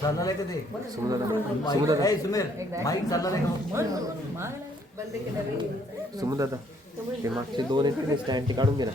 चालणार आहे का ते माईक चालणार आहे का सुमुदादा ते मागचे 2 इंच स्टँड ते काढून घे ना.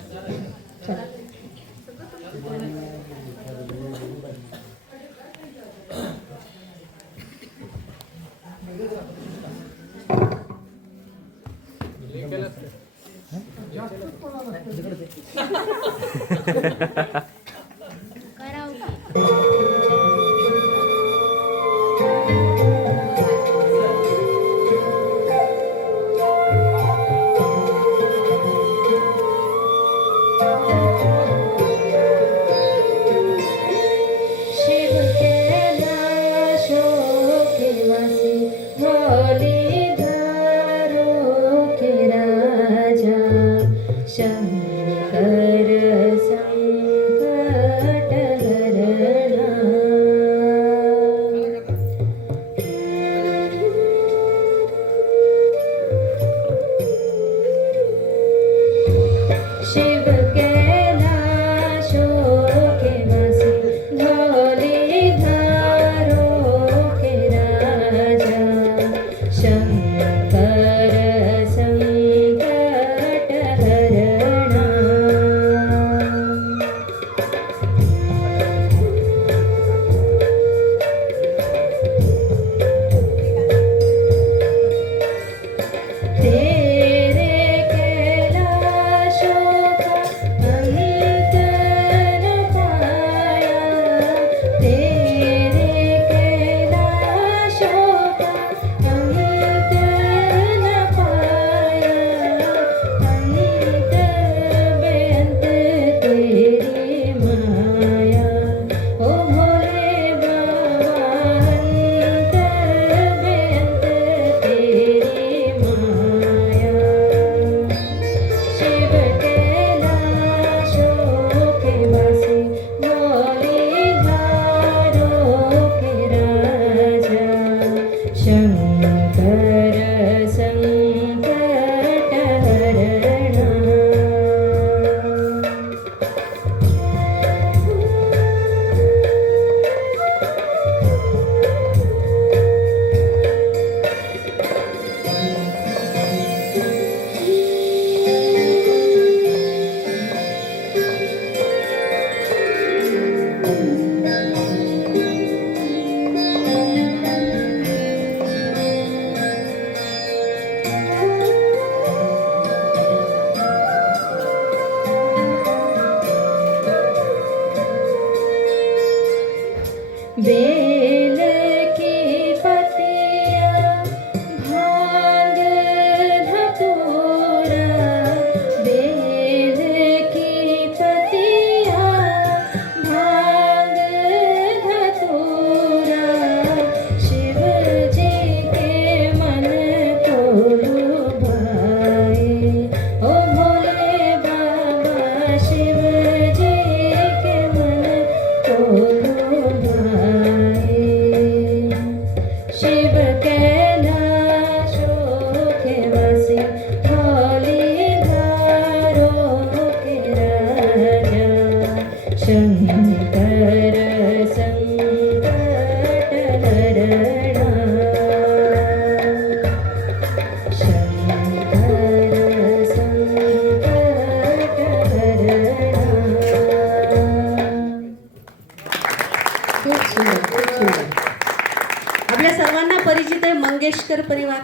आपल्या सर्वांना परिचित आहे मंगेशकर परिवार,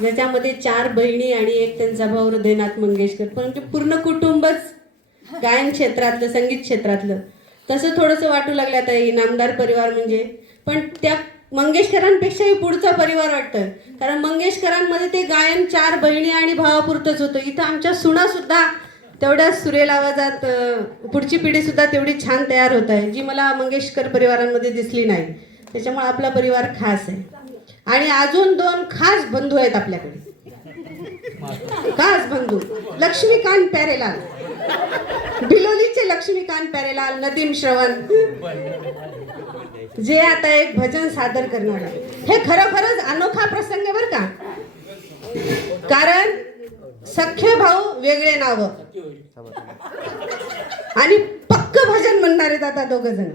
ज्याच्यामध्ये 4 बहिणी आणि एक त्यांचा भाऊ हृदयनाथ मंगेशकर. परंतु पूर्ण कुटुंबच गायन क्षेत्रातलं, संगीत क्षेत्रातलं. तसं थोडंसं वाटू लागलं आता इनामदार परिवार म्हणजे, पण त्या मंगेशकरांपेक्षाही पुढचा परिवार वाटतं. कारण मंगेशकरांमध्ये ते गायन 4 बहिणी आणि भावापुरतंच होतं. इथं आमच्या सुना सुद्धा तेवढ्या सुरेल आवाजात, पुढची पिढी सुद्धा तेवढी छान तयार होत आहे, जी मला मंगेशकर परिवारांमध्ये दिसली नाही. त्याच्यामुळे आपला परिवार खास आहे. आणि अजून 2 खास बंधू आहेत आपल्याकडे, खास बंधू. लक्ष्मीकांत प्यारेलाल, बिलोलीचे लक्ष्मीकांत प्यारेलाल, नदीम श्रवण. जे आता एक भजन सादर करणार आहे. हे खरोखरच अनोखा प्रसंग आहे बरं का. कारण सख्खे भाऊ वेगळे नाव आणि पक्क भजन म्हणणार आहेत आता दोघ जण.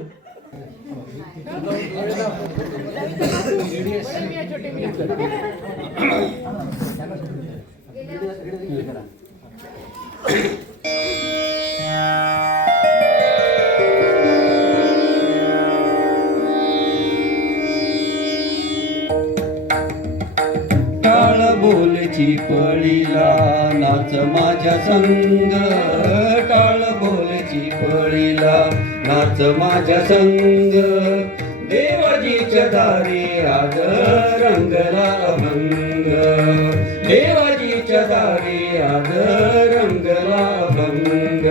टाळ बोलची पळीला नाच माझ्या संग, टाळ बोलची पळीला नाच माझ्या संग. देवाजीच्या दारी आज रंगला अभंग, देवाजीच्या दारी आज रंगला अभंग.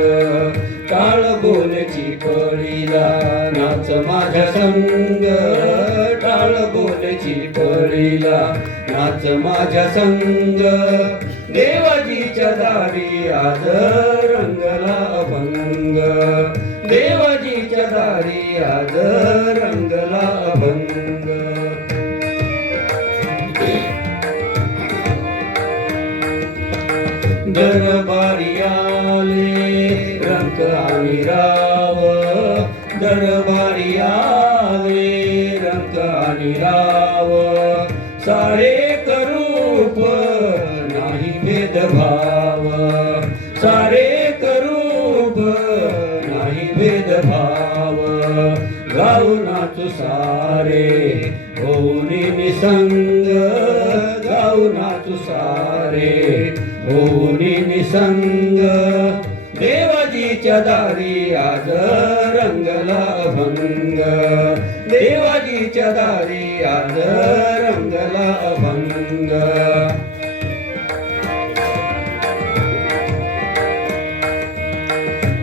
टाळ बोलची पळीला नाच माझ्या संग, टाळ बोलची पळीला नाच माझ्या संग. देवाजीच्या दारी आज रंगला अभंग, देवाजीच्या दारी आज रंगला अभंग. दरबारी आले रंग आणि राव, दरबारी आले रंग आणि राव. सारे करूप नाही भेदभाव, सारे करूप नाही भेदभाव. गाऊ नाचू सारे होऊन निसंग, गाऊ नाचू सारे होऊन निसंग. देवाजीच्या दारी आज रंगला अभंग, देवाजीच्या दारी आज रंगला अभंग.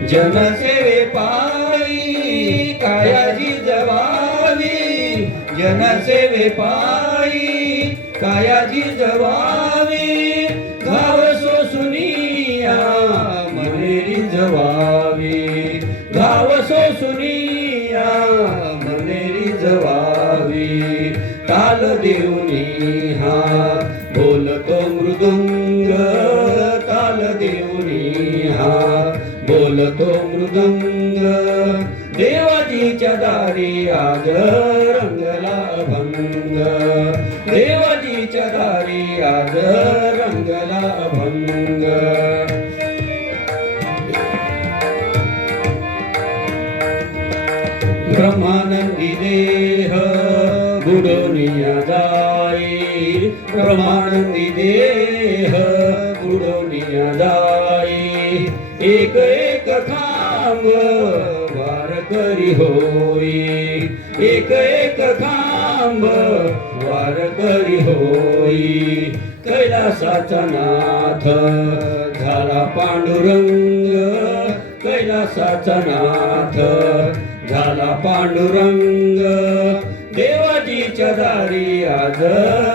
जनसेवे पायी कायाजी जवावी, जनसेवे पायी कायाजी जवावी. गाव सोसुनिया मनेरी जवावी, गाव सोसुनिया मनेरी जवावी. ताल देऊनी हा बोलतो मृदुंग, ताल देऊनी हा बोलतो मृदुंग. देवाजीच्या दारी आज रंगला अभंग, देवाजीच्या दारी आज रंगला अभंग. ब्रह्मानंदी देह बुडोनिया जाई, ब्रह्मानंदी देह बुडोनिया जाई. एक एक खांब वार करी होई, एक एक खांब वार करी होई. कैलासाचा नाथ झाला पांडुरंग, कैलासाचा नाथ झाला पांडुरंग. देवाजीच्या दारी आज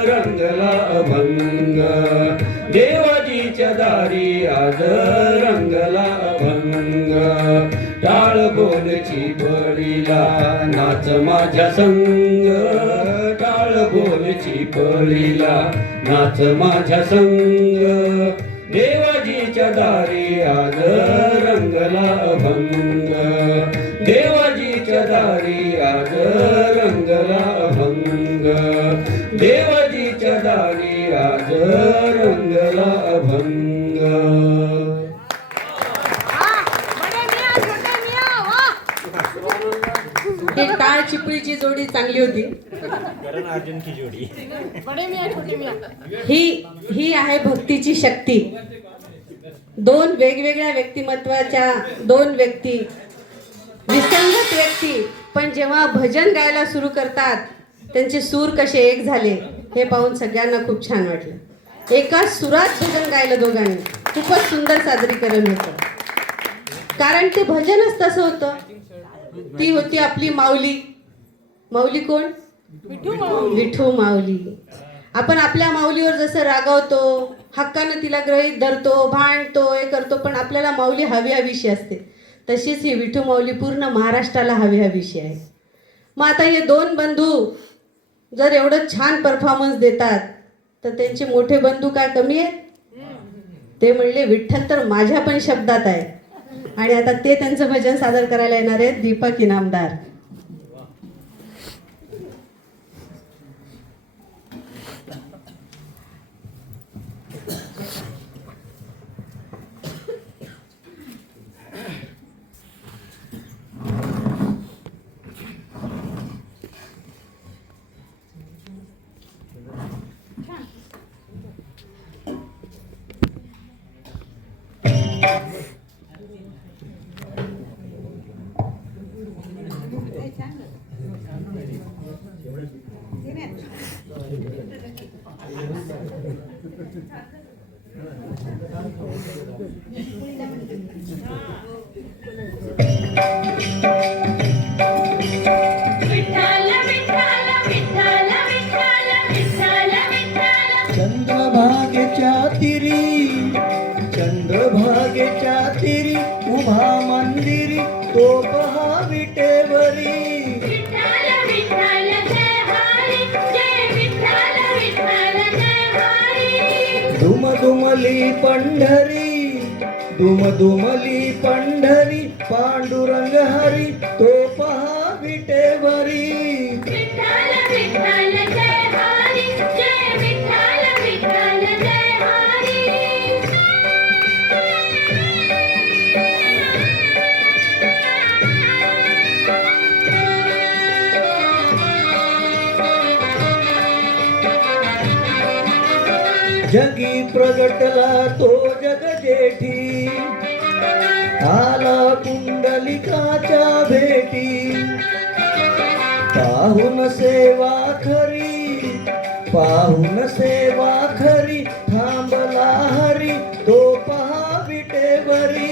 रंगला अभंग, देवाजीच्या दारी आज रंगला अभंग. टाळ बोलची पळीला नाच माझ्या संग, टाळ बोलची पळीला नाच माझ्या संग. देवाजीच्या दारी आज रंगला अभंग, देवाजीच्या दारी आज रंगला अभंग, देवाजीच्या दारी आज रंगला अभंग. ही टाळ चिपळीची जोडी चांगली होती. अर्जुन की जोडी. ही आहे भक्तीची शक्ती. दोन वेगवेगळ्या व्यक्तिमत्वाच्या दोन व्यक्ती, विसंगत व्यक्ती, पण जेव्हा भजन गायला सुरू करतात त्यांचे सूर कसे एक झाले हे पाहून सगळ्यांना खूप छान वाटलं. एकाच सुरात भजन गायलं दोघांनी. खूपच सुंदर सादरीकरण होतं. कारण ते भजनच तसं होतं. ती होती आपली माऊली. माऊली कोण? विठू माऊली. आपण आपल्या माऊलीवर जसं रागावतो, हक्कानं तिला गृहीत धरतो, भांडतो, हे करतो, पण आपल्याला माऊली हवी हवीशी असते. तशीच ही विठू माऊली पूर्ण महाराष्ट्राला हवी हवीशी आहे. मग आता हे दोन बंधू जर एवढं छान परफॉर्मन्स देतात तर त्यांचे मोठे बंधू काय कमी आहेत? ते म्हणले विठ्ठल तर माझ्या पण शब्दात आहे. आणि आता ते त्यांचं भजन सादर करायला येणार आहेत दीपक इनामदार. चंद्रभागेच्या तिरी, चंद्रभागेच्या तिरी उभा मंदिरी तो पहा विटेवरी. दुमदुमली पंढरी, दुमदुमली पंढरी पांडुरंग हरी तो पहा विटेवरी. जगी प्रगटला तो जग जेठी, आला पुंडलिकाच्या भेटी. पाहून सेवा खरी, पाहून सेवा खरी थांबला हरी तो पहा विटेवरी.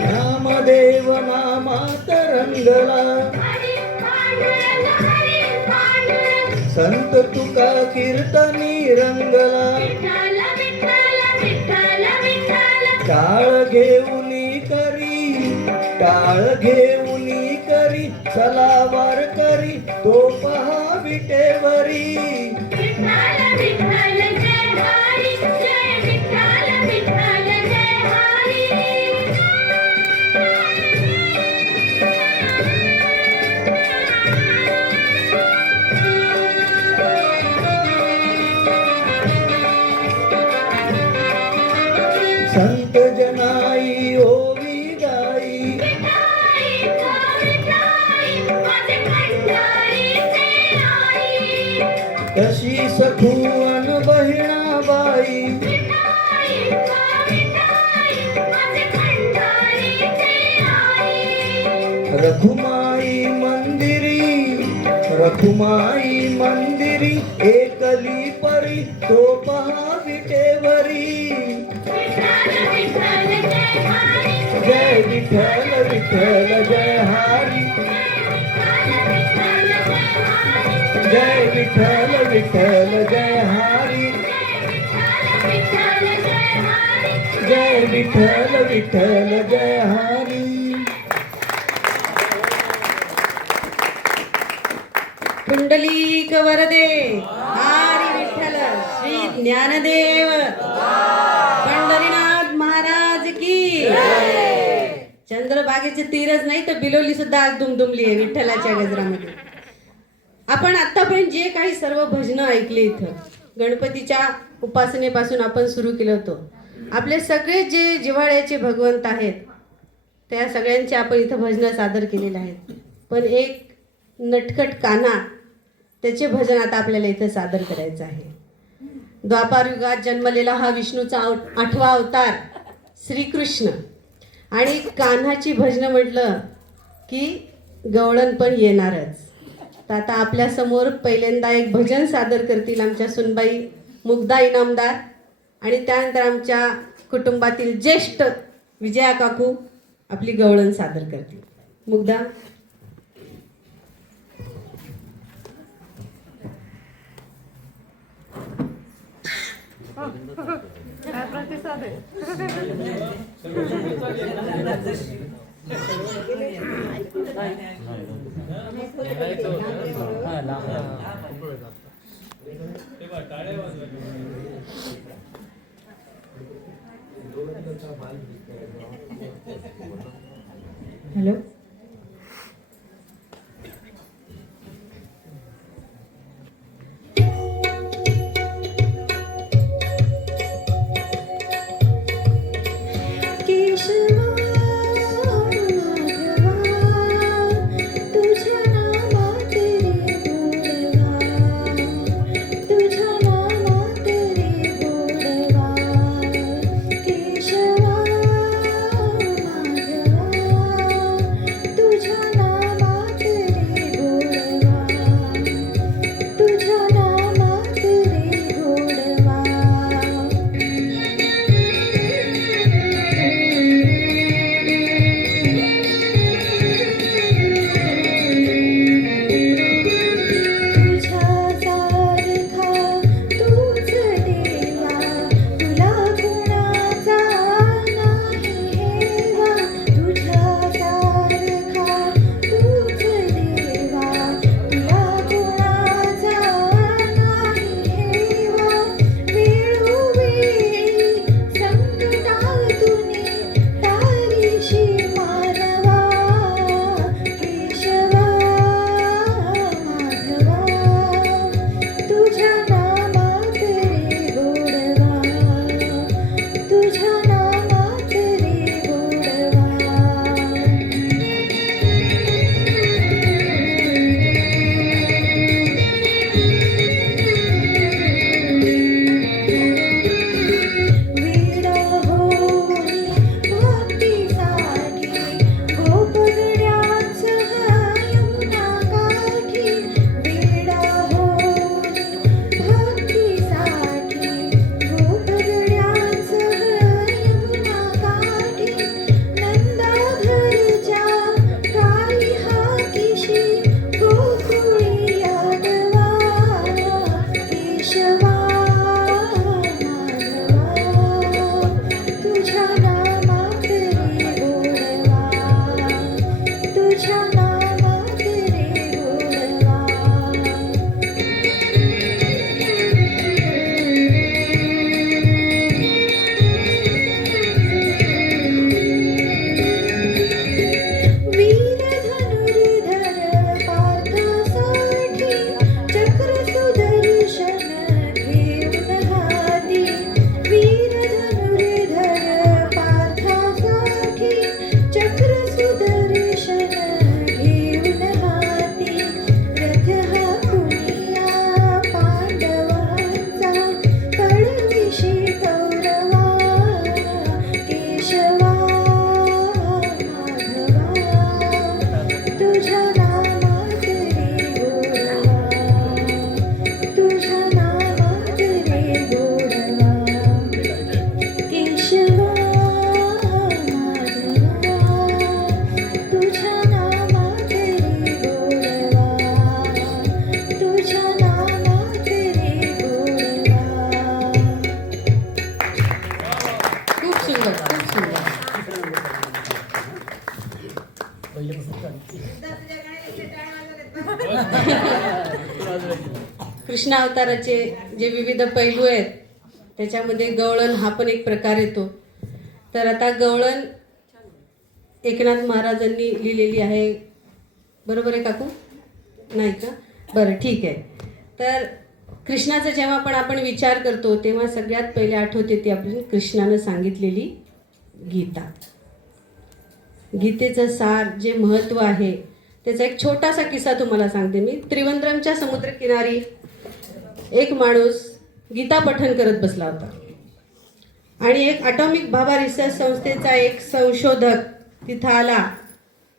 नामदेव नामात रंगला, संत तुका कीर्तनी रंगला. टाळ घेऊनी करी, टाळ घेऊनी करी चला वार करी तो पहा विटेवरी. संत जनाई ओवी गाई, तशी सखुवन बहिणाबाई. रखुमाई मंदिरी, रखुमाई मंदिरी एकली परी तो पहा विटेवरी. जय विठ्ठल विठ्ठल जय हरी, जय विठ्ठल विठ्ठल जय हरी, जय विठ्ठल विठ्ठल जय हरी. पुंडलिक वरदे हरी विठ्ठल श्री ज्ञानदेव पंढरीनाथ महाराज की. चंद्रभागेचे तीरच नाही तर बिलोली सुद्धा आज दुमदुमली आहे विठ्ठलाच्या गजरामध्ये. आपण आतापर्यंत जे काही सर्व भजनं ऐकले इथं गणपतीच्या उपासनेपासून आपण सुरू केलं होतं. आपले सगळे जे जिव्हाळ्याचे भगवंत आहेत त्या सगळ्यांचे आपण इथं भजनं सादर केलेले आहेत. पण एक नटखट कान्हा त्याचे भजन आता आपल्याला इथं सादर करायचं आहे. द्वापार युगात जन्मलेला हा विष्णूचा 8वा अवतार श्रीकृष्ण आणि कान्हाची भजनं म्हटलं की गवळण पण येणारच. तर आता आपल्यासमोर पहिल्यांदा एक भजन सादर करतील आमच्या सुनबाई मुग्धा इनामदार आणि त्यानंतर आमच्या कुटुंबातील ज्येष्ठ विजया काकू आपली गवळण सादर करतील. मुग्धा. हॅलो. कृष्ण अवताराचे जे विविध पैलू आहेत त्याच्यामध्ये गवळण हा पण एक प्रकार येतो. तर आता गवळण एकनाथ महाराजांनी लिहिलेली आहे, बरोबर आहे काकू? नाही का? बरं, ठीक आहे. तर कृष्णाचा जेव्हा पण आपण विचार करतो तेव्हा सगळ्यात पहिले आठवते ती आपली कृष्णानं सांगितलेली गीता. गीतेचं सार जे महत्त्व आहे त्याचा एक छोटासा किस्सा तुम्हाला सांगते मी. त्रिवेंद्रमच्या समुद्रकिनारी एक माणूस गीता पठण करत बसला होता आणि एक ॲटॉमिक भाभा रिसर्च संस्थेचा एक संशोधक तिथं आला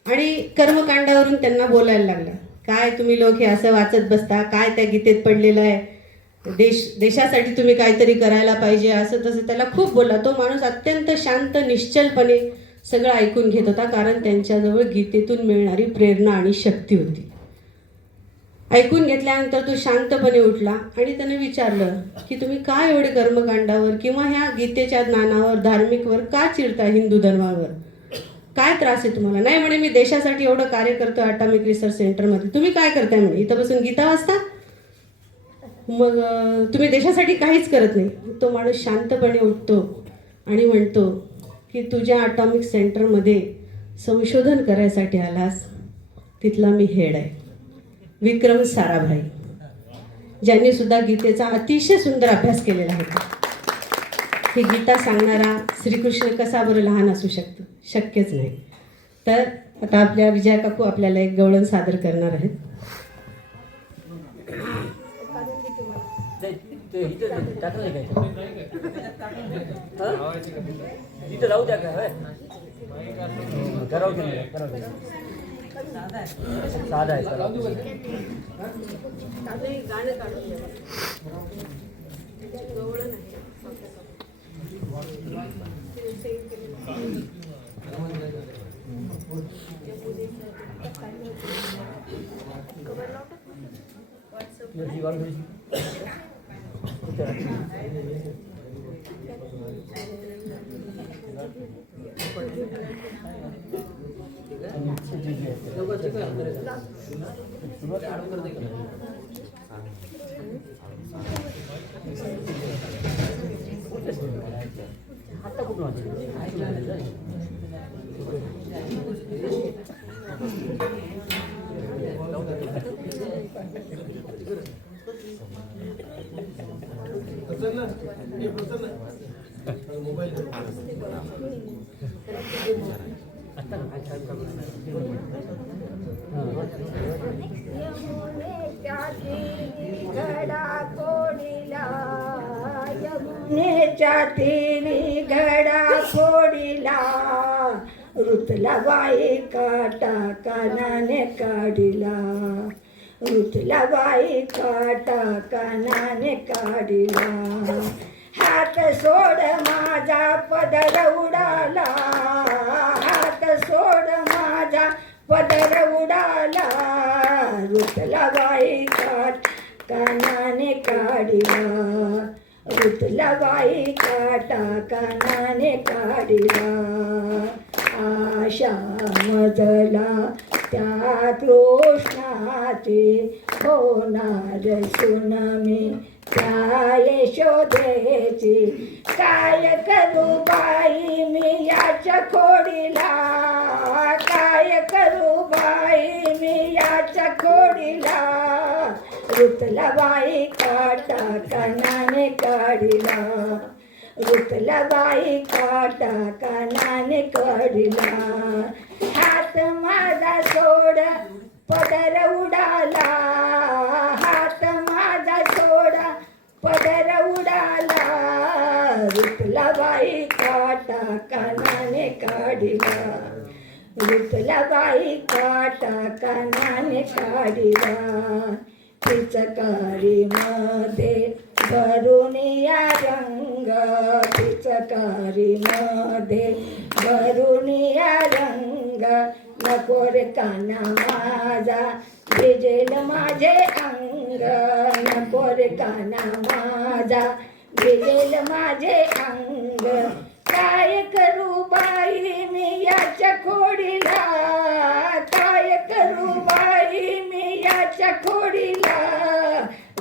आणि कर्मकांडावरून त्यांना बोलायला लागला. काय तुम्ही लोक हे असं वाचत बसता, काय त्या गीतेत पडलेलं आहे, देशासाठी तुम्ही काहीतरी करायला पाहिजे, असं तसं त्याला खूप बोलला. तो माणूस अत्यंत शांत निश्चलपणे सगळं ऐकून घेत होता, कारण त्यांच्याजवळ गीतेतून मिळणारी प्रेरणा आणि शक्ती होती. ऐकून घेतल्यानंतर तो शांतपणे उठला आणि त्याने विचारलं की तुम्ही का एवढे कर्मकांडावर किंवा ह्या गीतेच्या ज्ञानावर, धार्मिकवर का चिडता? हिंदू धर्मावर काय त्रास आहे तुम्हाला? नाही म्हणे, मी देशासाठी एवढं कार्य करतो ॲटॉमिक रिसर्च सेंटरमध्ये. तुम्ही काय करताय म्हणे? इथं बसून गीता वाचता? मग तुम्ही देशासाठी काहीच करत नाही. तो माणूस शांतपणे उठतो आणि म्हणतो की तुझ्या ॲटॉमिक सेंटरमध्ये संशोधन करायसाठी आलास, तिथला मी हेड आहे, विक्रम साराभाई, ज्यांनी सुद्धा गीतेचा अतिशय सुंदर अभ्यास केलेला होता. ही गीता सांगणारा श्रीकृष्ण कसा बरं लहान असू शकतो? शक्यच नाही. तर आता आपल्या विजया काकू आपल्याला एक गवळण सादर करणार आहेत. इथं राहू द्या का? करावं साधा आहे. गाणं काढून गवळण आहे. आता कुठून यमुनेच्या तिरी घडा फोडिला, ऋतला बाई काटा कानाने काढिला, ऋतला बाई काटा कानाने काढिला. हात सोड माझा पदर उडाला, हात सोड माझा पदर उडाला, ऋतला बाई काट कानाने काढिला, ऋतला बाई काटा कानाने काढिला. आशा मजला त्या कृष्णाची होणार सुनमी त्या यशोदेची, काय करू बाई मी याच्या खोडीला, काय करू बाई मी याच्या खोडीला, ऋतला बाई काटा कानाने काढिला, ऋतला बाई काटा कानाने काढिला. हात माझा सोड पदर उडाला, हात माझा सोड पदर उडाला, ऋतला बाई काटा कानाने काढिला, ऋतला बाई काटा कानाने काढिला. पिचकारीमध्ये भरून या रंग, पिचकारीमध्ये भरून या रंग, नको रे काना माझा भिजेल माझे अंग, नको रे काना माझा भिजेल माझे अंग. काय करू बाई मी याच्या खोडीला, काय करू बाई मी याच्या खोडीला,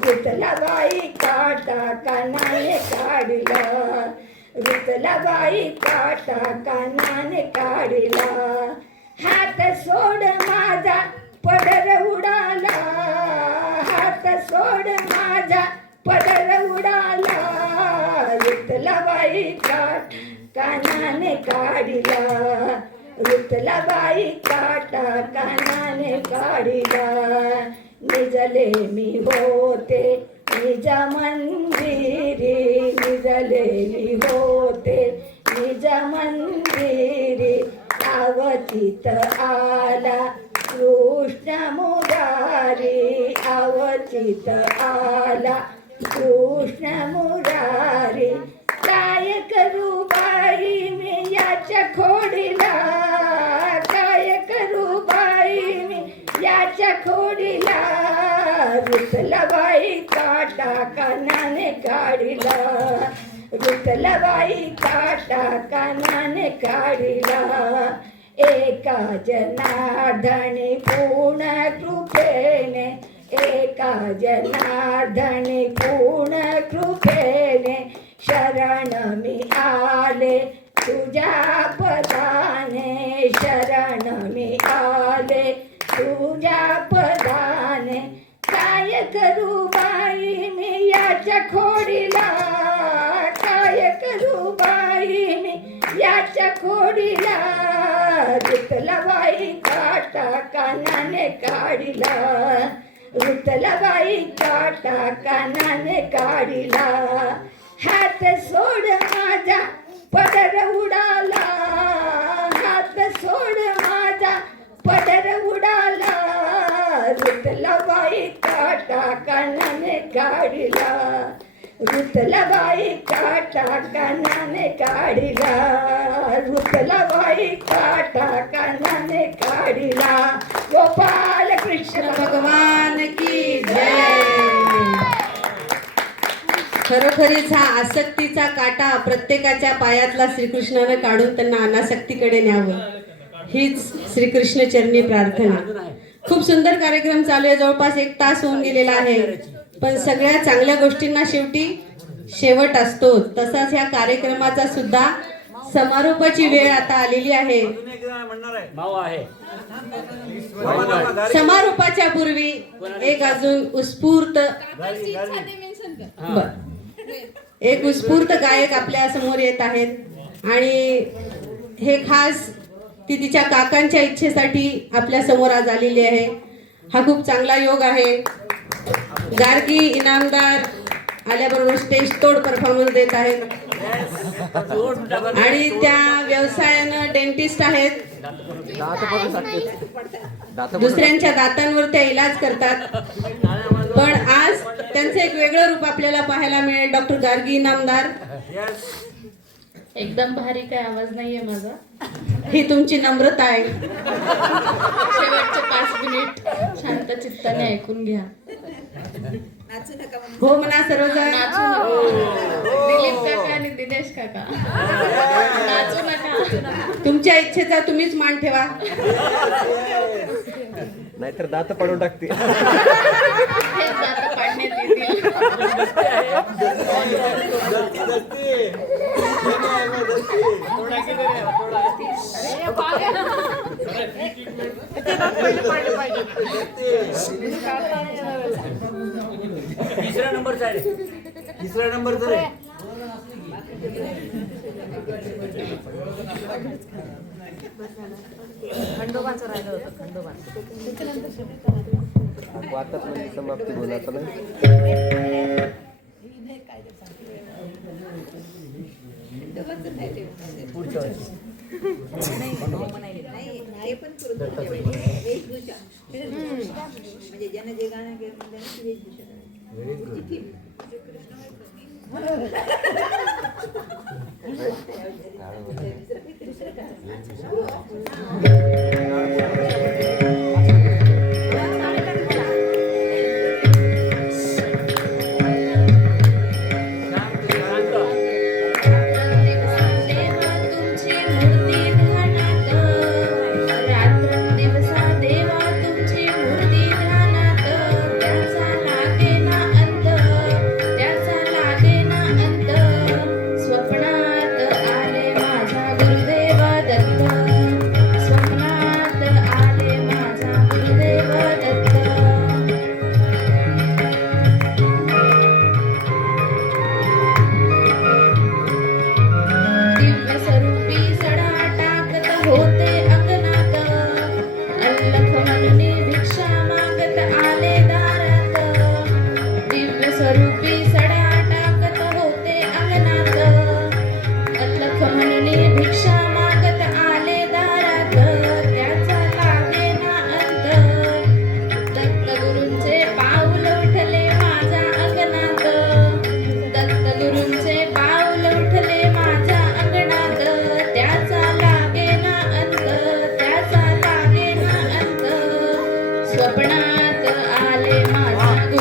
ऋतला बाई काटा कानाने काढिला, ऋतला बाई काटा कानाने काढिला. हात सोड माझा पदर उडाला, हात सोड माझा पदर उडाला, ऋतला बाई काट कानाने काढिला, ऋतला बाई काटा कानाने काढिला. निजले मी होते निज मंदिरी, निजले मी होते निज मंदिरी, अवचित आला कृष्ण मुरारी, अवचित आला कृष्ण मुरारी. काय करू बाई मी याच्या खोडीला, रुतलबाई काटा कानाने काढिला रुतलबाई काटा कानाने काढिला एका जनार्दनी पूर्ण कृपेने एका जनार्दनी पूर्ण कृपेने शरण मी आले तुझ्या पदाने शरण मी आले तुझ्या पदाने काय करू बाई मी याच्या खोडीला काय करू बाई मी याच्या खोडीला रुतलबाई काटा कानाने काढिला रुतलबाई काटा कानाने काढिला हात सोड माझा पदर उडाला हात सोड माझा पदर उडाला रुतलबाई काटा कानाने काढिला रुतलबाई काटा कानाने काढिला रुतलबाई काटा कानाने काढिला गोपाल कृष्ण भगवान की जय. खरोखरीच हा आसक्तीचा काटा प्रत्येकाच्या पायातला श्रीकृष्णानं काढून त्यांना अनासक्तीकडे न्यावं हीच श्रीकृष्ण चरणी प्रार्थना. खूप सुंदर कार्यक्रम चालू आहे. जवळपास 1 तास होऊन गेलेला आहे. पण सगळ्या चांगल्या गोष्टींना शेवटी शेवट असतो. तसाच ह्या कार्यक्रमाचा सुद्धा समारोपाची वेळ आता आलेली आहे. भाऊ आहे समारोपाच्या पूर्वी एक अजून उत्स्फूर्त एक उत्स्फूर्त गायक आपल्या समोर येत आहेत आणि हे खास ती तिच्या काकांच्या इच्छेसाठी आपल्या समोर आज आलेली आहे. हा खूप चांगला योग आहे. गार्गी इनामदार आल्याबरोबर स्टेज तोड परफॉर्मन्स देत आहेत आणि त्या व्यवसायानं डेंटिस्ट आहेत. दुसऱ्यांच्या दातांवर त्या इलाज करतात. पण आज त्यांचं एक वेगळं रूप आपल्याला पाहायला मिळेल. डॉक्टर गार्गी इनामदार. एकदम भारी काय आवाज नाहीये माझा. ही तुमची नम्रता आहे. शेवटचे 5 मिनिट शांत चित्ताने ऐकून घ्या. हो म्हणा सर्वजण. नाचू नका. दिलीप काका आणि दिनेश काका नाचू नका. तुमच्या इच्छेचा तुम्हीच मान ठेवा. नाहीतर दात पडून टाकते. हेच दात पाडण्यात येतील. तिसऱ्या नंबरचा आहे तिसऱ्या नंबरचा रे. वाटत नाही समाप्ती बोलायचं नाही. पुढच्या वर्षी स्वप्नात आले माझ्या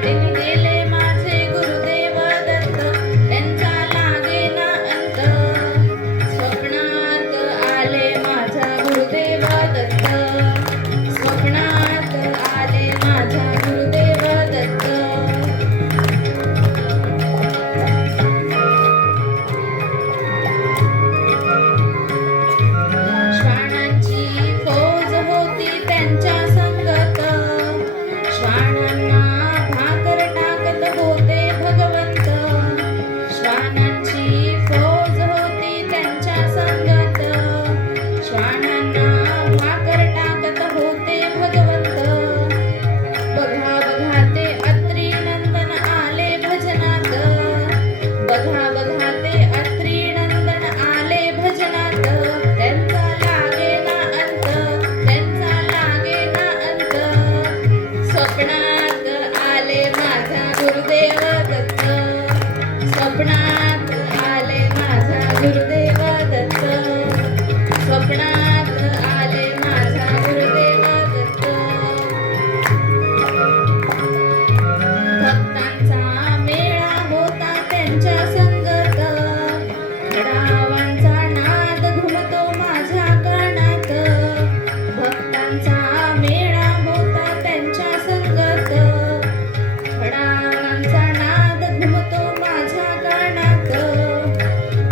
पाटील गेले माझे गुरुदेव दत्त त्यांचा लागेना अंत स्वप्नात आले माझा गुरुदेव दत्त स्वप्नात आले माझा गुरुदेव दत्त श्वानांची फौज होती त्यांच्या संगत श्वानांना भाकर टाकत होते भगवंत श्वानांची फौज होती त्यांच्या संगत श्वानांना भाकर टाकत होते भगवंत बघा बघा ते अत्री नंदन आले भजनात बघा बघा ते अत्री नंदन आले भजनात त्यांचा लागेना अंत त्यांचा लागेना अंत स्वप्नात आले माझा गुरुदेव दत्त स्वप्नात आले माझा गुरुदेव दत्त स्वप्नात आले माझा गुरुदेव दत्त भक्तांचा मेळा होता त्यांच्या संगत डावांचा नाद घुमतो माझ्या कानात भक्तांचा मेळा होता त्यांच्या संगत डावांचा नाद घुमतो माझ्या कानात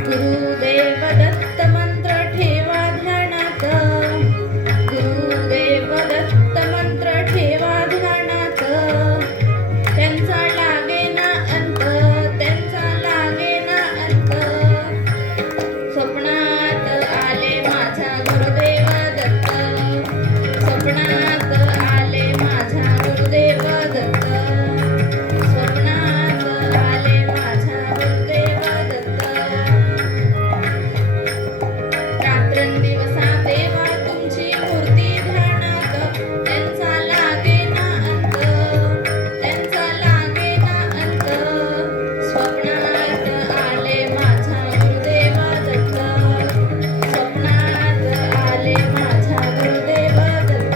गुरुदेव दत्त मंत्र ठेवा ध्यानात गुरुदेव दत्त मंत्र ठेवा ध्यानात त्यांचा लागेना अंत त्यांचा लागेना अंत स्वप्नात आले माझा गुरुदेव दत्त स्वप्नात आले माझा गुरुदेव दत्त स्वप्नात आले माझा गुरुदेव दत्त रात्रंदिवसा देवा तुमची मूर्ती ध्यानात त्यांचा लागेना अंत त्यांचा लागेना अंत स्वप्नात आले माझा गुरुदेव दत्त स्वप्नात आले माझा गुरुदेव दत्त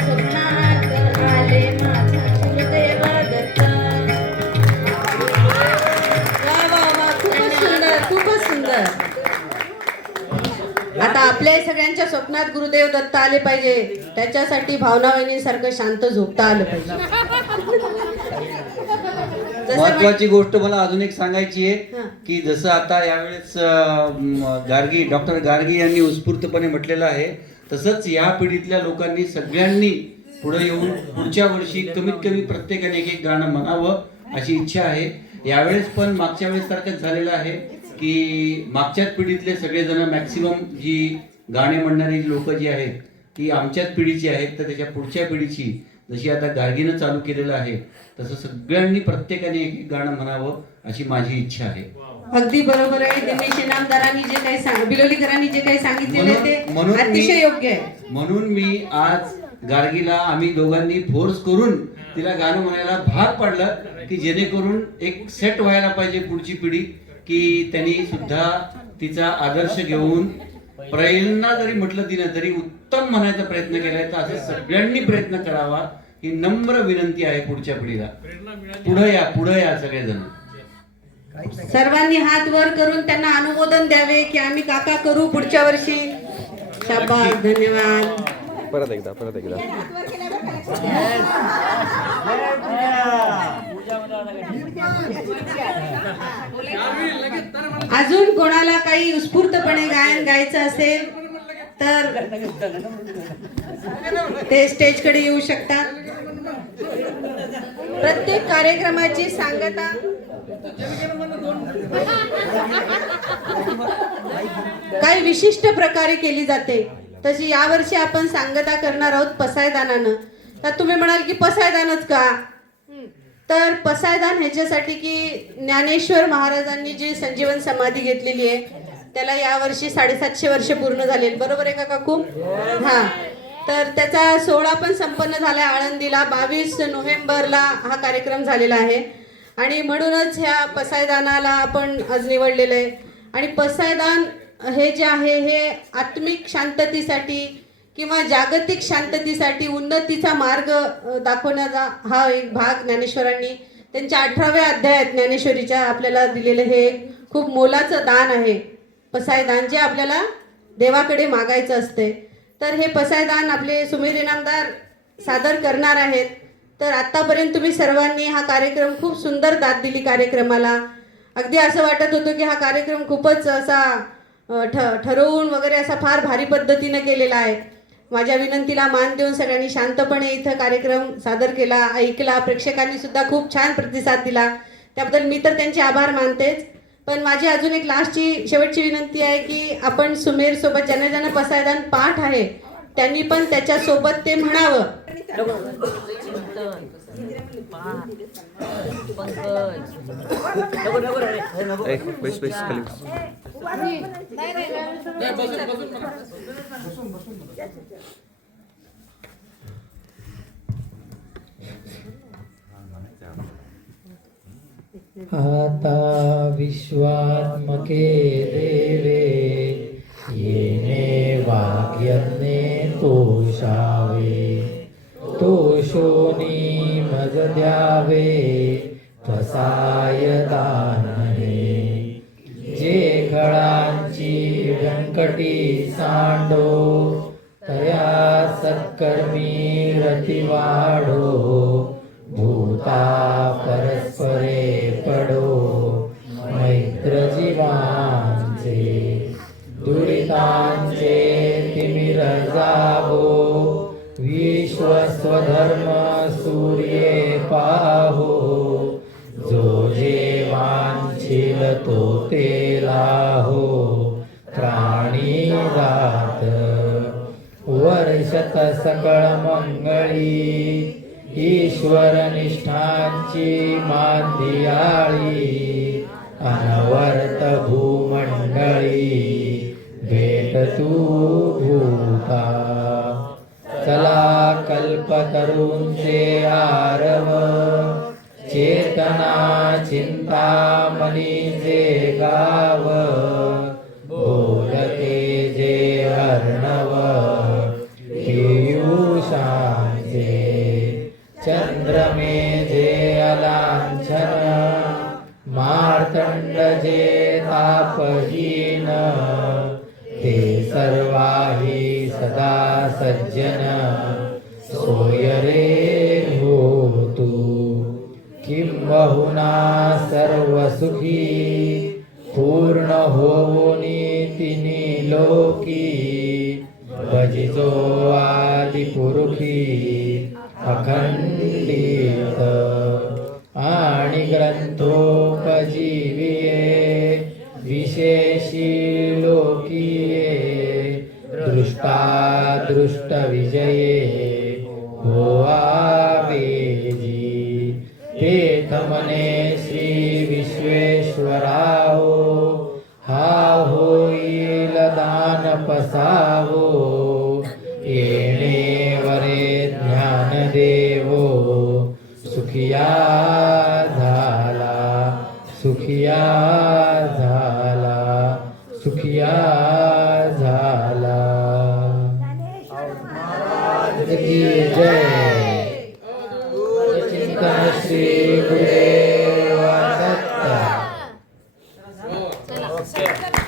स्वप्नात आले माझा गुरुदेव दत्त वा वा वा खूपच सुंदर खूपच सुंदर. आता आपल्या सगळ्यांच्या स्वप्नात गुरुदेव दत्त आले पाहिजे त्याच्यासाठी भावना वहिनीसारखं शांत झोपता आलं पाहिजे. जसं महत्वाची गोष्ट मला अजून एक सांगायची आहे हां. की जसं आता यावेळेस गार्गी डॉक्टर गार्गी यांनी उत्स्फूर्तपणे म्हटलेलं आहे तसंच या पिढीतल्या लोकांनी सगळ्यांनी पुढे येऊन पुढच्या वर्षी कमीत कमी प्रत्येकाने एक एक गाणं म्हणावं अशी इच्छा आहे. यावेळेस पण मागच्या वेळेस सारखंच झालेलं आहे की मागच्याच पिढीतले सगळेजण मॅक्सिमम जी गाणे म्हणणारी लोक जी आहेत ती आमच्याच पिढीची आहेत तर त्याच्या पुढच्या पिढीची जशी आता गार्गीनं चालू केलेलं आहे तसं सगळ्यांनी प्रत्येकाने एक एक गाणं म्हणावं अशी माझी इच्छा आहे. अगदी बरोबर आहे. दिनेश इनामदारांनी जे काही बिलोलीकरांनी जे काही सांगितलेलं आहे म्हणून ते मी- अतिशय योग्य आहे. म्हणून मी आज गार्गीला आम्ही दोघांनी फोर्स करून तिला गाणं म्हणायला भाग पाडलं की जेणेकरून एक सेट व्हायला पाहिजे पुढची पिढी की त्यांनी सुद्धा तिचा आदर्श घेऊन प्रेरणा जरी म्हटलं तिनं तरी उत्तम म्हणायचा प्रयत्न केलाय तर असं सगळ्यांनी प्रयत्न करावा ही नम्र विनंती आहे पुढच्या पिढीला. पुढे या सगळेजण. सर्वांनी हात वर करून त्यांना अनुमोदन द्यावे की आम्ही काका करू पुढच्या वर्षी. शाबास धन्यवाद. परत एकदा अजून कोणाला काही उत्स्फूर्तपणे गायन गायचं असेल तर ते स्टेजकडे येऊ शकतात. प्रत्येक कार्यक्रमाची सांगता काही विशिष्ट प्रकारे केली जाते. तशी यावर्षी आपण सांगता करणार आहोत पसायदानानं. तर तुम्ही म्हणाल की पसायदानच का, तर पसायदान ह्याच्यासाठी की ज्ञानेश्वर महाराजांनी जी संजीवन समाधी घेतलेली आहे त्याला यावर्षी 750 वर्ष पूर्ण झाले. बरोबर आहे का काकू? हा, तर त्याचा सोहळा पण संपन्न झाला आळंदीला. 22 नोव्हेंबरला हा कार्यक्रम झालेला आहे आणि म्हणूनच ह्या पसायदानाला आपण आज निवडलेलं आहे. आणि पसायदान हे जे आहे हे आत्मिक शांततेसाठी किंवा जागतिक शांततेसाठी उन्नतीचा मार्ग दाखवण्याचा हा एक भाग ज्ञानेश्वरांनी त्यांच्या 18व्या अध्यायात ज्ञानेश्वरीच्या आपल्याला दिलेलं हे एक खूप मोलाचं दान आहे. पसायदान जे आपल्याला देवाकडे मागायचं असते. तर हे पसायदान आपले सुमेर इनामदार सादर करणार आहेत. तर आत्तापर्यंत तुम्ही सर्वांनी हा कार्यक्रम खूप सुंदर दाद दिली कार्यक्रमाला. अगदी असं वाटत होतं की हा कार्यक्रम खूपच असा ठरवून वगैरे असा फार भारी पद्धतीनं केलेला आहे. माझ्या विनंतीला मान देऊन सगळ्यांनी शांतपणे इथं कार्यक्रम सादर केला, ऐकला. प्रेक्षकांनी सुद्धा खूप छान प्रतिसाद दिला. त्याबद्दल मी तर त्यांचे आभार मानतेच. पण माझी अजून एक लास्टची शेवटची विनंती आहे की आपण सुमेर सोबत ज्यांना ज्यांना पसायदान पाठ आहे त्यांनी पण त्याच्यासोबत ते म्हणावं. बेस बेस खाली आता विश्वात्मके देवे येणे वाग्यज्ञे तोषावे तोषोनी मज द्यावे फसाय दानहे जे खळांची व्यंकटी सांडो तया सत्कर्मी रती वाढो भूता परस्परे पडो मैत्र जीवांचे दुरितांचे तिमिर जावो विश्वस्वधर्म सूर्ये पाहो जो जे वांछिल तो ते लाहो प्राणी जात वर्षत सकळ मंगळी ईश्वर निष्ठांची मांदियाळी अनवर्त भूमंडळी भेट तू भूता चला कल्पतरूंचे आरव चेतना चिंतामणीचे गाव बोलते जे अर्णव पीयूषांचे चंद्रमे जे अलांछन मार्तंड जे तापहीन ते सर्वाही सदा सज्जन सोय रे होतु किंबहुना सर्व सुखी पूर्ण होनी तिनी लोकी भजितो आदि पुरुषी अखंडित आणि ग्रंथोपजीविये विशेषी लोकीये दृष्टा दृष्ट विजये हो आवेजी तेथ मने श्री विश्वेश्वराहो हा होईल दान पसावो येणे वरे ज्ञान देवो सुखिया झाला सुखिया झाला सुखिया झाला की जय चिंतन श्री गुरुदेव दत्त.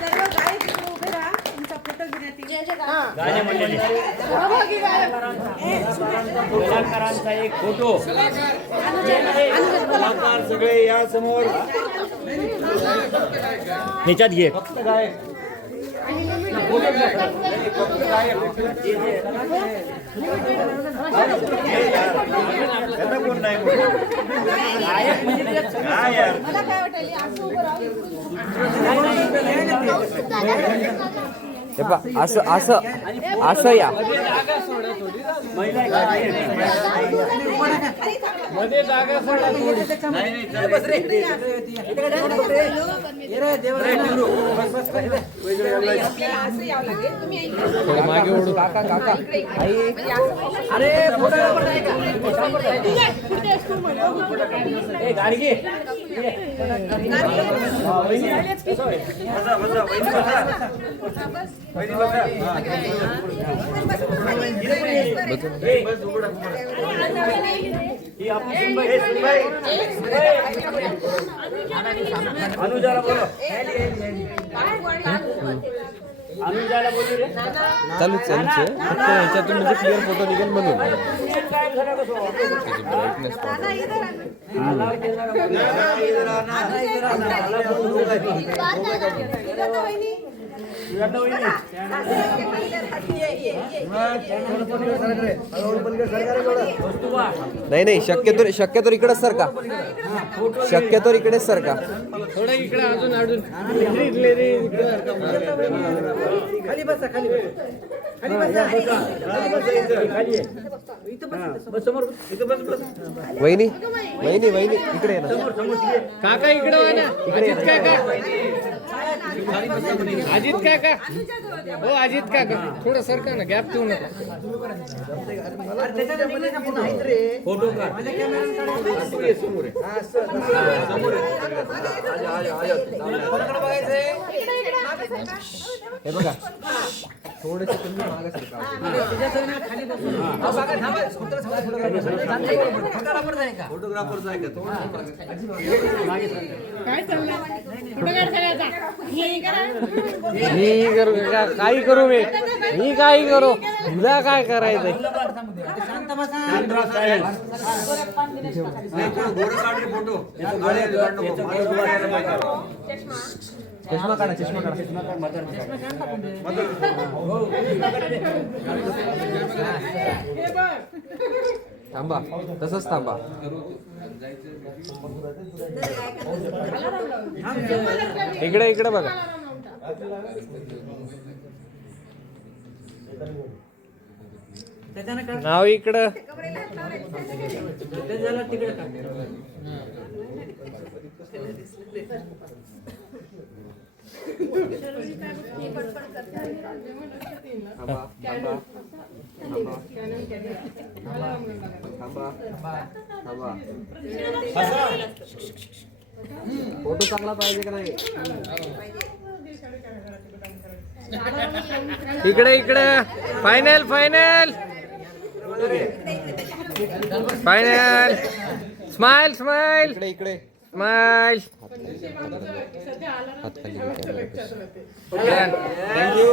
सर्व गायक उभे राहा तुमचा फोटो घेण्यात येईल. कलाकारांचा एक फोटो कलाकार सगळे या समोर ह्याच्यात घे फक्त गायक कोण नाही गायक म्हणजे काय यार मला काय वाटेल असं उभं राहून हे पहा, असं असं असं या मध्ये जागा सोडा मागे ओढू काका काका अरे गाडगे बसा अनुजाला बोलो. अनुजाला बोलू रे. चालू चालू फक्त ह्याच्यातून म्हणजे क्लिअर फोटो निघेल म्हणून काय झालं कसं नाही नाही शक्यतो इकडेच सर का शक्यतो इकडेच सर का थोडं इकडे अजून अजून खाली बसा खाली खाली वहिनी वहिनी वहिनी इकडे ये ना काका इकडे आहे ना अजित काका हो अजित काका थोडं सरका ना गॅप ठेवू नका फोटो काढ. हे बघा थोडेसे तुम्ही मागे सरका फोटोग्राफरचा आहे का तो? काय चाललंय कुठं काढ सगळ्याचा हे करा मी करू काही करू मी काही करू तुला काय करायचंय गोरं काढ रे फोटो. चष्मा काढा चष्मा काढा थांबा तसंच थांबा इकडे इकडे बघा नाव इकडं फोटो चांगला पाहिजे का नाही इकडे इकडे final final final smile smile इकडे इकडे स्माइल थँक्यू